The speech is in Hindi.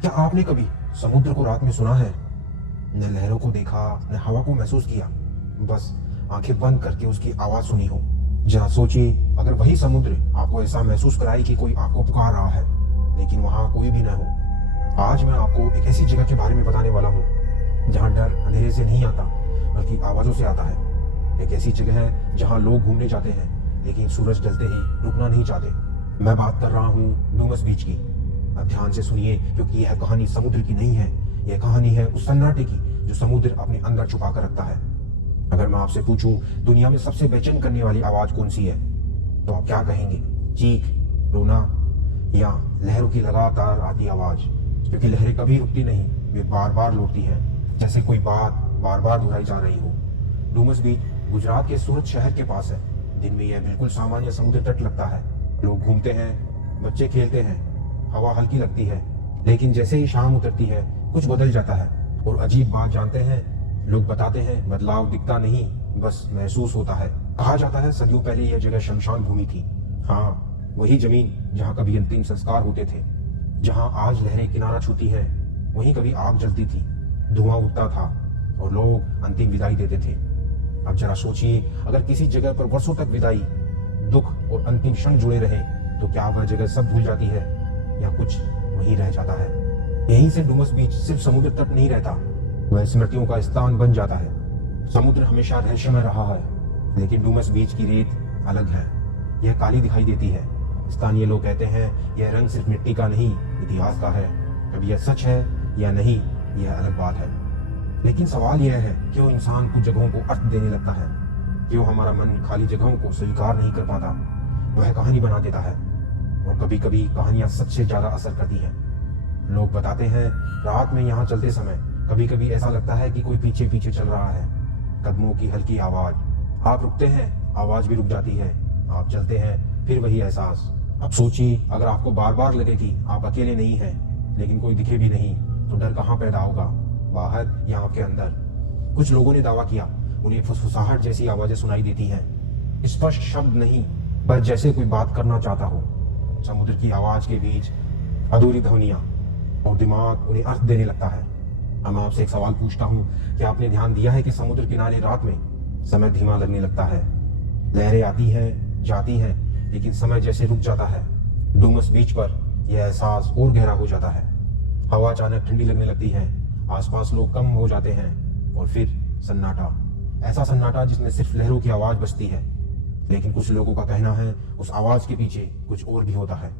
क्या आपने कभी समुद्र को रात में सुना है? न लहरों को देखा, न हवा को महसूस किया, बस आंखें बंद करके उसकी आवाज सुनी हो। जरा सोचिए, अगर वही समुद्र आपको ऐसा महसूस कराए कि कोई आपको पुकार रहा है, लेकिन वहां कोई भी न हो। आज मैं आपको एक ऐसी जगह के बारे में बताने वाला हूँ जहाँ डर अंधेरे से नहीं आता, बल्कि आवाजों से आता है। एक ऐसी जगह है जहाँ लोग घूमने जाते हैं, लेकिन सूरज ढलते ही रुकना नहीं चाहते। मैं बात कर रहा हूँ डूमस बीच की। अब ध्यान से सुनिए, क्योंकि यह कहानी समुद्र की नहीं है। यह कहानी है उस सन्नाटे की जो समुद्र अपने अंदर छुपा कर रखता है। अगर मैं आपसे पूछूं दुनिया में सबसे बेचैन करने वाली आवाज कौन सी है, तो आप क्या कहेंगे? चीख, रोना, या लहरों की लगातार आती आवाज? क्योंकि लहरें कभी रुकती नहीं, वे बार बार लौटती हैं, जैसे कोई बात बार बार दोहराई जा रही हो। डूमस बीच गुजरात के सूरत शहर के पास है। दिन में यह बिल्कुल सामान्य समुद्र तट लगता है। लोग घूमते हैं, बच्चे खेलते हैं, हवा हल्की लगती है। लेकिन जैसे ही शाम उतरती है, कुछ बदल जाता है। और अजीब बात जानते हैं, लोग बताते हैं बदलाव दिखता नहीं, बस महसूस होता है। कहा जाता है सदियों पहले यह जगह शमशान भूमि थी। हाँ, वही जमीन जहाँ कभी अंतिम संस्कार होते थे, जहाँ आज लहरें किनारा छूती हैं, वहीं कभी आग जलती थी, धुआं उठता था और लोग अंतिम विदाई देते थे। अब जरा सोचिए, अगर किसी जगह पर वर्षों तक विदाई, दुख और अंतिम क्षण जुड़े रहे, तो क्या वह जगह सब भूल जाती है या कुछ वहीं रह जाता है? यहीं से डूमस बीच सिर्फ समुद्र तट नहीं रहता, वह स्मृतियों का स्थान बन जाता है। समुद्र हमेशा रहस्यमय रहा है, लेकिन डूमस बीच की रेत अलग है। यह काली दिखाई देती है। स्थानीय लोग कहते हैं यह रंग सिर्फ मिट्टी का नहीं, इतिहास का है। कभी यह सच है या नहीं, यह अलग बात है। लेकिन सवाल यह है, क्यों इंसान कुछ जगहों को अर्थ देने लगता है? क्यों हमारा मन खाली जगहों को स्वीकार नहीं कर पाता? वह कहानी बना देता है। और कभी कभी कहानियां सच से ज्यादा असर करती हैं। लोग बताते हैं रात में यहाँ चलते समय कभी कभी ऐसा लगता है कि कोई पीछे पीछे चल रहा है। कदमों की हल्की आवाज, आप रुकते हैं, आवाज भी रुक जाती है। आप चलते हैं, फिर वही एहसास। अब सोचिए, अगर आपको बार बार लगे कि आप अकेले नहीं हैं, लेकिन कोई दिखे भी नहीं, तो डर कहाँ पैदा होगा? बाहर या आपके अंदर? कुछ लोगों ने दावा किया उन्हें फुसफुसाहट जैसी आवाजें सुनाई देती हैं। स्पष्ट शब्द नहीं, पर जैसे कोई बात करना चाहता हो। समुद्र की आवाज के बीच अधूरी ध्वनियां, और दिमाग उन्हें अर्थ देने लगता है। अब मैं आपसे एक सवाल पूछता हूँ, क्या आपने ध्यान दिया है कि समुद्र किनारे रात में समय धीमा लगने लगता है? लहरें आती हैं, जाती हैं, लेकिन समय जैसे रुक जाता है। डूमस बीच पर यह एहसास और गहरा हो जाता है। हवा अचानक ठंडी लगने लगती है, आसपास लोग कम हो जाते हैं, और फिर सन्नाटा। ऐसा सन्नाटा जिसमें सिर्फ लहरों की आवाज बजती है। लेकिन कुछ लोगों का कहना है उस आवाज के पीछे कुछ और भी होता है।